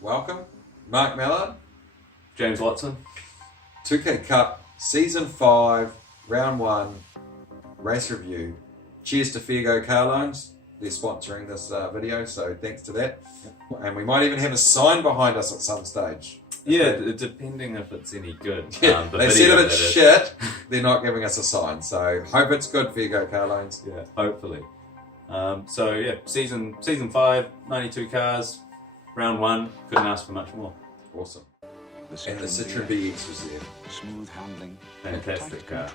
welcome. Mark Mallard, James Watson. 2K Cup, Season 5, Round 1, Race Review. Cheers to Figo Car Loans. They're sponsoring this video, so thanks to that. And we might even have a sign behind us at some stage. Yeah, depending if it's any good. Yeah, they said if it's shit, they're not giving us a sign. So hope it's good, Figo Car Loans. Yeah, hopefully. Season 5, 92 cars, Round 1. Couldn't ask for much more. Awesome. And the Citroen BX was there. Smooth handling, Fantastic car.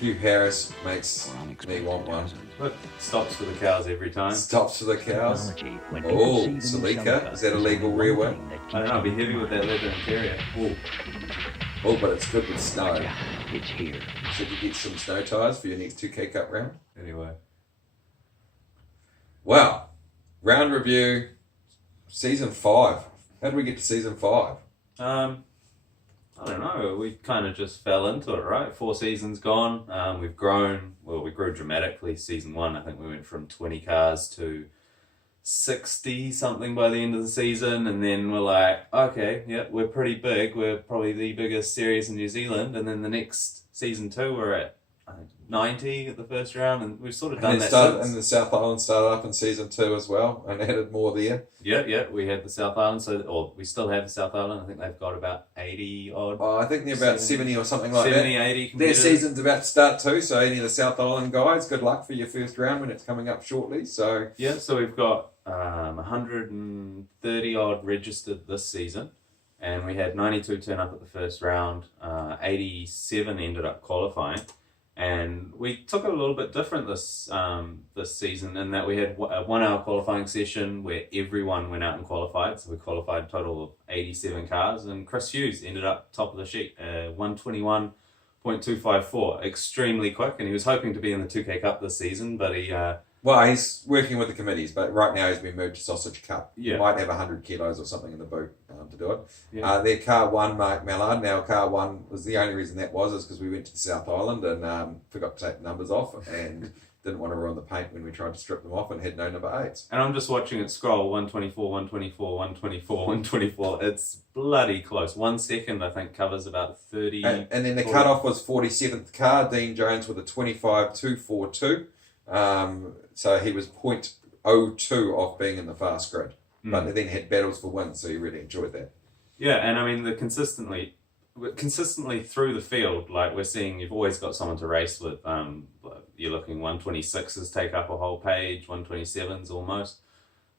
Hugh Harris makes me want one. Look, stops for the cows every time. Stops for the cows. Oh, Salika. Is that a legal rear wing? I don't know, I'll be heavy with that leather interior. Oh, but it's good with snow. It's here. Should you get some snow tyres for your next 2K Cup round? Anyway. Wow. Round review. Season 5. How did we get to Season 5? I don't know. We kind of just fell into it, right? 4 seasons gone. We've grown. Well, we grew dramatically. Season 1, I think we went from 20 cars to 60 something by the end of the season, and then we're like, okay, yeah, we're pretty big. We're probably the biggest series in New Zealand. And then the next Season 2, we're at 90 at the first round, and we've sort of done that since. And the South Island started up in Season 2 as well, and added more there. Yeah, we had the South Island, or we still have the South Island. I think they've got about 80 odd. Oh, I think they're about 70 or something like 70, that. 80. Their season's about to start too, so any of the South Island guys, good luck for your first round when it's coming up shortly. So yeah, so we've got 130 odd registered this season, and we had 92 turn up at the first round. 87 ended up qualifying. And we took it a little bit different this season in that we had a 1 hour qualifying session where everyone went out and qualified. So we qualified a total of 87 cars, and Chris Hughes ended up top of the sheet, 121.254, extremely quick. And he was hoping to be in the 2K Cup this season, but he... well, he's working with the committees, but right now he's been moved to Sausage Cup. Yeah. He might have 100 kilos or something in the boot to do it. Yeah. Their car 1, Mark Mallard. Now, car 1 was the only reason that was because we went to the South Island and forgot to take the numbers off and didn't want to ruin the paint when we tried to strip them off and had no number 8s. And I'm just watching it scroll, 124, 124, 124, 124. It's bloody close. 1 second, I think, covers about 30. And then the cutoff was 47th car, Dean Jones with a 25.242. So he was 0.02 off being in the fast grid. But they then had battles for wins, so he really enjoyed that. Yeah, and I mean, consistently through the field, like we're seeing, you've always got someone to race with. You're looking 126s take up a whole page, 127s almost,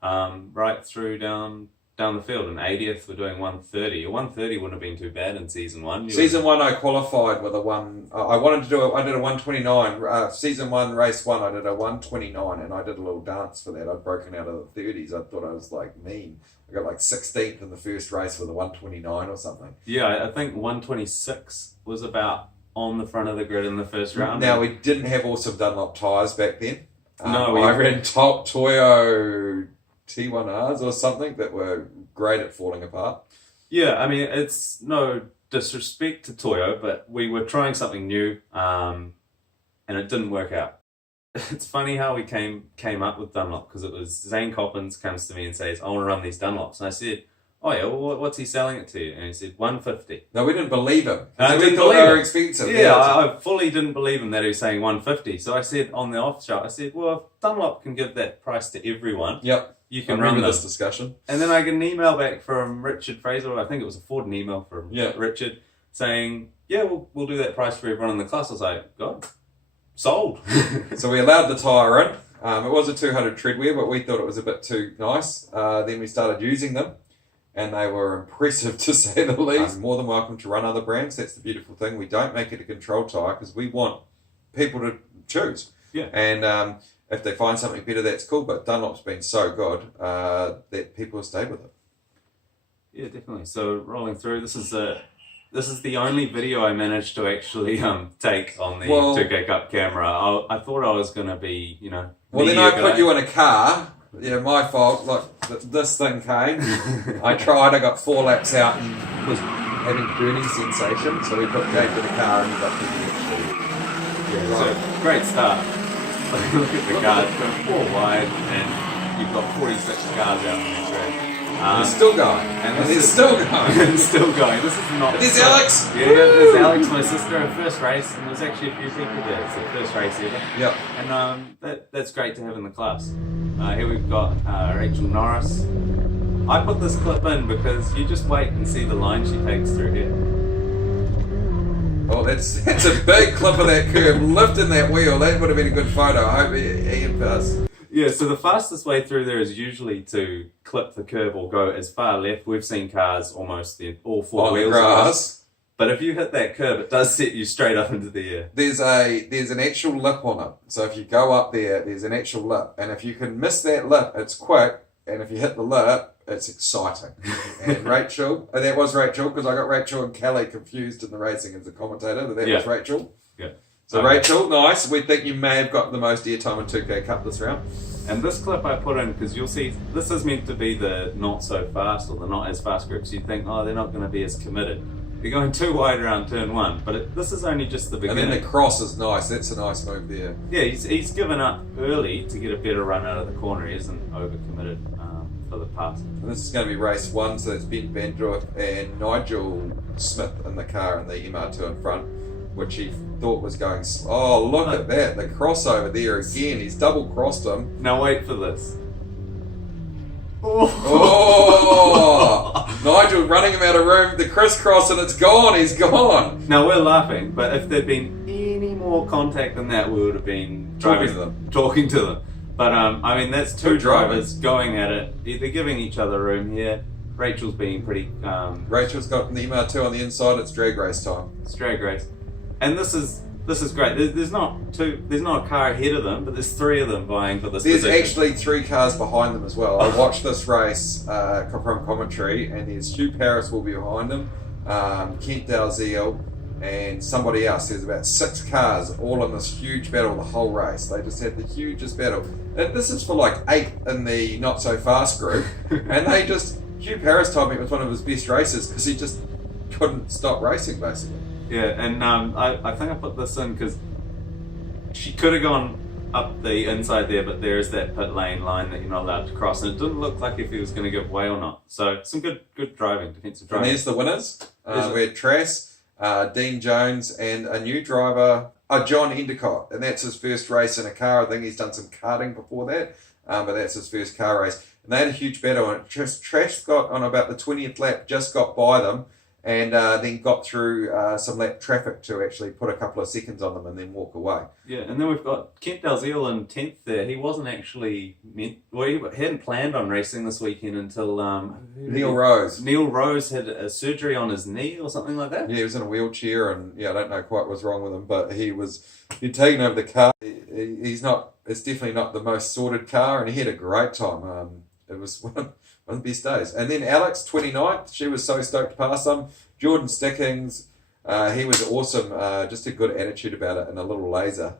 right through down the field. And 80th, we're doing 130. A 130 wouldn't have been too bad in Season 1. Season 1, I qualified with a 1. I wanted to do it. I did a 129. Season 1, race 1, I did a 129, and I did a little dance for that. I'd broken out of the 30s. I thought I was like mean. I got like 16th in the first race with a 129 or something. Yeah, I think 126 was about on the front of the grid in the first round. Now, we didn't have awesome Dunlop tyres back then. No, I ran top Toyo T1Rs or something that were great at falling apart. Yeah, I mean, it's no disrespect to Toyo, but we were trying something new, and it didn't work out. It's funny how we came up with Dunlop, because it was Zane Coppins comes to me and says, I want to run these Dunlops. And I said, oh yeah, well, what's he selling it to you? And he said, 150. No, we didn't believe him. I We didn't thought believe they were him. expensive. Yeah, I fully didn't believe him that he was saying 150. So I said on the off shot, I said, well, if Dunlop can give that price to everyone, Yep. you can I run remember them. this discussion. And then I get an email back from Richard Fraser, I think it was a Ford email from Richard, saying, yeah, we'll do that price for everyone in the class. I was like, God, sold. So we allowed the tyre in. It was a 200 treadwear, but we thought it was a bit too nice. Then we started using them, and they were impressive to say the least. More than welcome to run other brands. That's the beautiful thing. We don't make it a control tyre because we want people to choose. Yeah. And if they find something better, that's cool. But Dunlop's been so good that people have stayed with it. Yeah, definitely. So rolling through, this is the only video I managed to actually take on the 2K Cup camera. I thought I was going to be, Well, then I put you in a car. Yeah, my fault. Look, this thing came. I tried. I got 4 laps out and was having burning sensation. So we put Jake in the car and he got to the actually. Yeah, so great start. Look at the cars, 4 wide, and you've got 46 cars out on the track. He's still going. And he's still going. and still going. This is not. There's Alex. Yeah, there's Alex, my sister, her first race, and there's actually a few people there. It's her first race ever. Yep. And that's great to have in the class. Here we've got Rachel Norris. I put this clip in because you just wait and see the line she takes through here. Oh, that's a big clip of that curve, lifting that wheel. That would have been a good photo. I hope Ian does. Yeah, so the fastest way through there is usually to clip the curve or go as far left. We've seen cars almost all four On wheels. the grass. But if you hit that curve, it does set you straight up into the air. There's an actual lip on it. So if you go up there's an actual lip. And if you can miss that lip, it's quick. And if you hit the lip, it's exciting. And Rachel, and that was Rachel, because I got Rachel and Kelly confused in the racing as a commentator, but that was Rachel. Yeah. So Rachel, nice. We think you may have got the most airtime in 2K Cup this round. And this clip I put in because you'll see this is meant to be the not so fast or the not as fast groups. You think, oh, they're not going to be as committed. They're going too wide around turn one, but this is only just the beginning. And then the cross is nice. That's a nice move there. Yeah, he's given up early to get a better run out of the corner. He isn't overcommitted for the pass. And this is going to be race one, so it's Ben Vandroth and Nigel Smith in the car and the MR2 in front, which he thought was going... Oh, look at that. The crossover there again. He's double crossed him. Now wait for this. Oh! Nigel running him out of room. The crisscross and it's gone. He's gone. Now we're laughing, but if there'd been any more contact than that, we would have been talking to them. But I mean, that's two drivers going at it. They're giving each other room here. Rachel's being pretty. Rachel's got the MR2 on the inside. It's drag race time. It's drag race, and this is great. There's not a car ahead of them, but there's three of them vying for this. There's position. actually three cars behind them as well. I watched this race from commentary, and there's Stu Paris will be behind them, Kent Dalziel, and somebody else. There's about 6 cars all in this huge battle the whole race. They just had the hugest battle. And this is for like 8 in the not so fast group, and they just... Hugh Paris told me it was one of his best races because he just couldn't stop racing basically. Yeah, and I think I put this in because she could have gone up the inside there, but there is that pit lane line that you're not allowed to cross, and it didn't look like if he was going to give way or not. So some good driving, defensive driving. And there's the winners. We had Trass, Dean Jones, and a new driver, John Endicott, and that's his first race in a car. I think he's done some karting before that, but that's his first car race. And they had a huge battle, and Trash got on about the 20th lap, just got by them, and then got through some lap traffic to actually put a couple of seconds on them and then walk away. Yeah, and then we've got Kent Dalziel in 10th there. He wasn't actually he hadn't planned on racing this weekend until Neil Rose. Neil Rose had a surgery on his knee or something like that. Yeah, he was in a wheelchair, and I don't know quite what's wrong with him, but he'd taken over the car. It's definitely not the most sorted car, and he had a great time. It was one of the best days. And then Alex, 29th, she was so stoked to pass them. Jordan Stickings, he was awesome. Just a good attitude about it, and a little laser.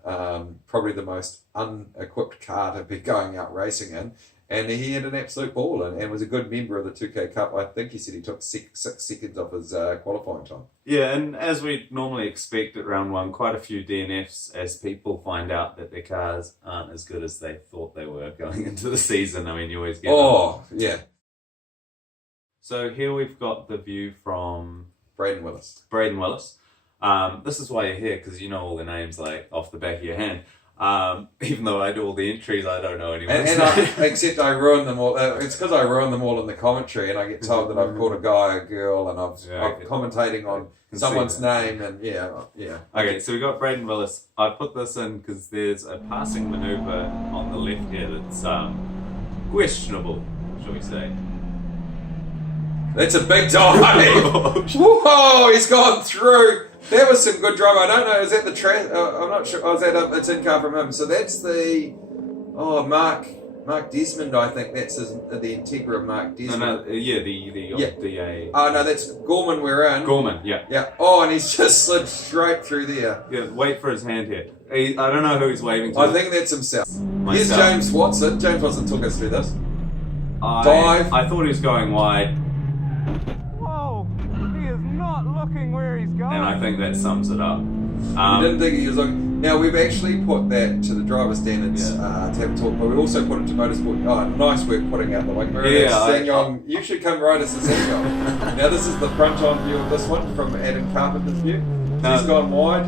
Probably the most unequipped car to be going out racing in. And he had an absolute ball and was a good member of the 2K Cup. I think he said he took 6 seconds off his qualifying time. Yeah, and as we normally expect at round one, quite a few DNFs as people find out that their cars aren't as good as they thought they were going into the season. I mean, you always get yeah. So here we've got the view from Braden Willis. This is why you're here, because you know all the names like off the back of your hand. Even though I do all the entries, I don't know anyone's name. Except I ruin them all. It's because I ruin them all in the commentary, and I get told that I've called a guy a girl, and I'm commentating on someone's name, and yeah. Okay, so we got Braden Willis. I put this in because there's a passing manoeuvre on the left here that's questionable, shall we say. That's a big dive! Whoa, he's gone through. That was some good driving. I don't know, is that the I'm not sure. Oh, is that it's in car from him? So that's the Mark Desmond. I think that's the Integra of Mark Desmond. No, the Oh no, that's Gorman. We're in. Gorman, yeah. Yeah. Oh, and he's just slid straight through there. Yeah. Wait for his hand here. I don't know who he's waving to. I think that's himself. Here's James Watson. James Watson took us through this. Dive. I thought he was going wide. He is not looking where he's going. And I think that sums it up. You didn't think he was looking. Now we've actually put that to the driver standards to have a talk, but we also put it to motorsport. Oh, nice work putting out the wing mirror. Sanyong, you should come ride us a Sanyong. Now this is the front-on view of this one from Adam Carpenter's view. So he's gone wide,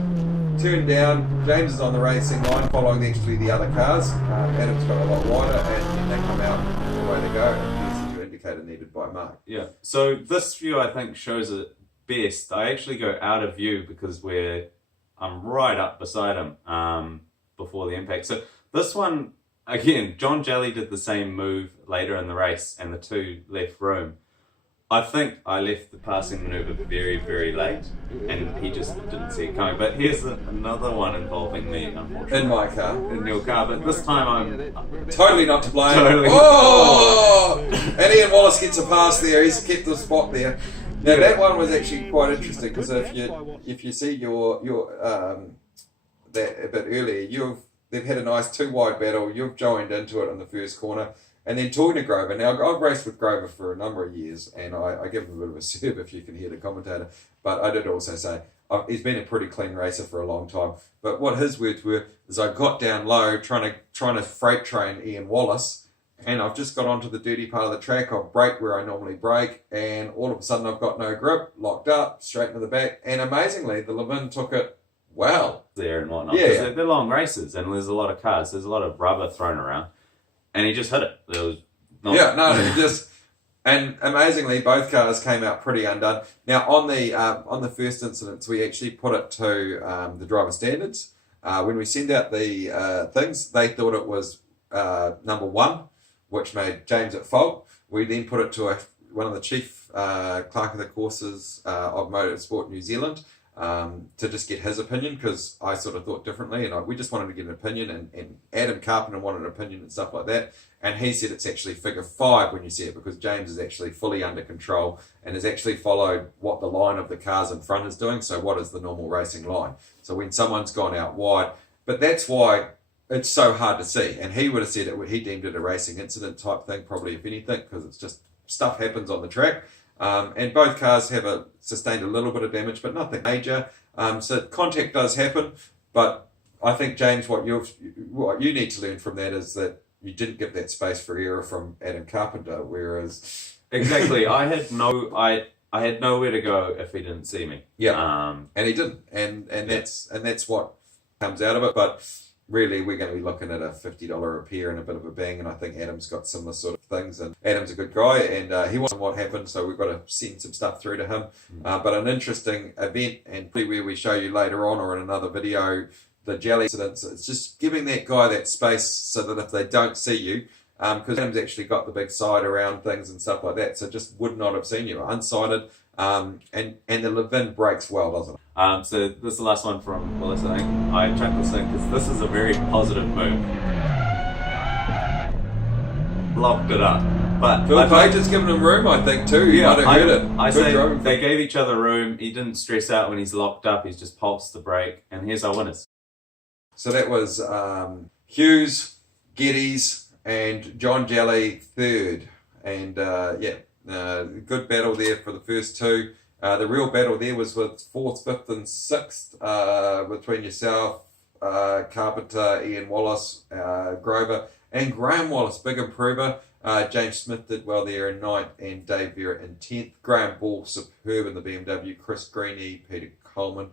turned down. James is on the racing line, following actually the other cars. Adam's got a lot wider, and then they come out and away they go. And here's the new indicator needed by Mark. Yeah. So this view I think shows it best. I actually go out of view because I'm right up beside him before the impact. So this one, again, John Jelly did the same move later in the race and the two left room. I think I left the passing manoeuvre very, very late and he just didn't see it coming. But here's another one involving me, unfortunately. In my car. In your car, but this time I'm... Totally not to blame. Totally. Oh! And Ian Wallace gets a pass there. He's kept the spot there. Now that one was actually quite interesting because if you see your that a bit earlier, they've had a nice 2 wide battle. You've joined into it in the first corner, and then talking to Grover. Now I've raced with Grover for a number of years, and I give him a bit of a serve if you can hear the commentator. But I did also say he's been a pretty clean racer for a long time. But what his words were is I got down low trying to freight train Ian Wallace. And I've just got onto the dirty part of the track. I'll brake where I normally brake, and all of a sudden I've got no grip, locked up, straight into the back. And amazingly, the Levin took it well. There and whatnot. Yeah. They're long races, and there's a lot of cars. There's a lot of rubber thrown around, and he just hit it. There was and amazingly, both cars came out pretty undone. Now on the first incidents, we actually put it to the driver standards. When we send out the things, they thought it was number 1. Which made James at fault. We then put it to one of the chief clerk of the courses of Motorsport New Zealand to just get his opinion, because I sort of thought differently, and we just wanted to get an opinion, and Adam Carpenter wanted an opinion and stuff like that, and he said it's actually figure 5 when you see it, because James is actually fully under control and has actually followed what the line of the cars in front is doing, so what is the normal racing line. So when someone's gone out wide, but that's why it's so hard to see, and he would have said he deemed it a racing incident type thing, probably, if anything, because it's just stuff happens on the track. And both cars have sustained a little bit of damage, but nothing major. So contact does happen, but I think, James, what you need to learn from that is that you didn't give that space for error from Adam Carpenter, whereas exactly, I had nowhere to go if he didn't see me. Yeah, and he didn't, and that's what comes out of it, but. Really, we're going to be looking at a $50 repair and a bit of a bang, and I think Adam's got similar sort of things, and Adam's a good guy, and he wants what happened, so we've got to send some stuff through to him. But an interesting event, and probably where we show you later on or in another video, the jelly incidents, it's just giving that guy that space so that if they don't see you, because Adam's actually got the big side around things and stuff like that, so just would not have seen you, unsighted, and the Levin brakes well, doesn't it? So this is the last one from Willis. I think I chucked this in because this is a very positive move. Locked it up. But Phil Page has given him room, I think, too. You might have heard it. I say they gave each other room. He didn't stress out when he's locked up. He's just pulsed the brake. And here's our winners. So that was Hughes, Geddes, and John Jelly third. And good battle there for the first two. The real battle there was with 4th, 5th and 6th between yourself, Carpenter, Ian Wallace, Grover, and Graham Wallace, big improver. James Smith did well there in 9th, and Dave Vera in 10th. Graham Ball, superb in the BMW. Chris Greeny, Peter Coleman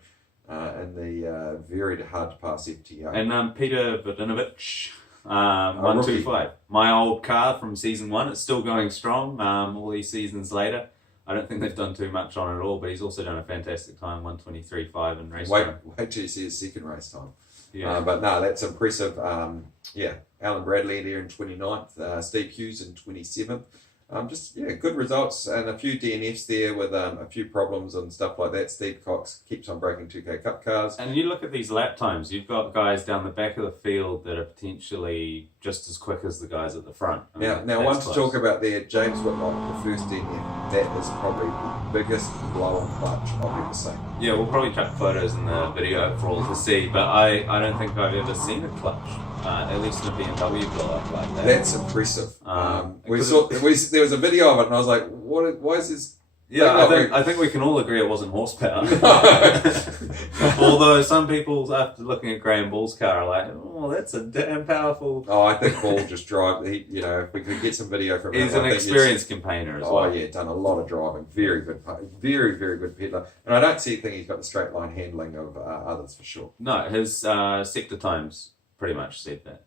in the very hard-to-pass FTA. And Peter Vadinovich, 125. My old car from season 1. It's still going strong all these seasons later. I don't think they've done too much on it at all, but he's also done a fantastic time, 123.5 in race time. Wait till you see his second race time. Yeah. But no, that's impressive. Alan Bradley there in 29th, Steve Hughes in 27th. Good results and a few DNFs there with a few problems and stuff like that. Steve Cox keeps on breaking 2K Cup cars. And you look at these lap times, you've got guys down the back of the field that are potentially just as quick as the guys at the front. Now one to talk about there, James Whitlock, the first DNF. That is probably the biggest blow on clutch I've ever seen. Yeah, we'll probably chuck photos in the video for all to see, but I don't think I've ever seen a clutch. At least in a BMW blow up like that. That's impressive. There was a video of it, and I was like, "Why is this I think we can all agree it wasn't horsepower. No. Although some people, after looking at Graham Ball's car, are like, "Oh, that's a damn powerful." Oh, I think Ball just drive. If we could get some video from him, He's I an think experienced campaigner as Oh well. yeah, done a lot of driving. Very good, very good peddler. And I don't think he's got the straight line handling of others for sure. No, his sector times pretty much said that.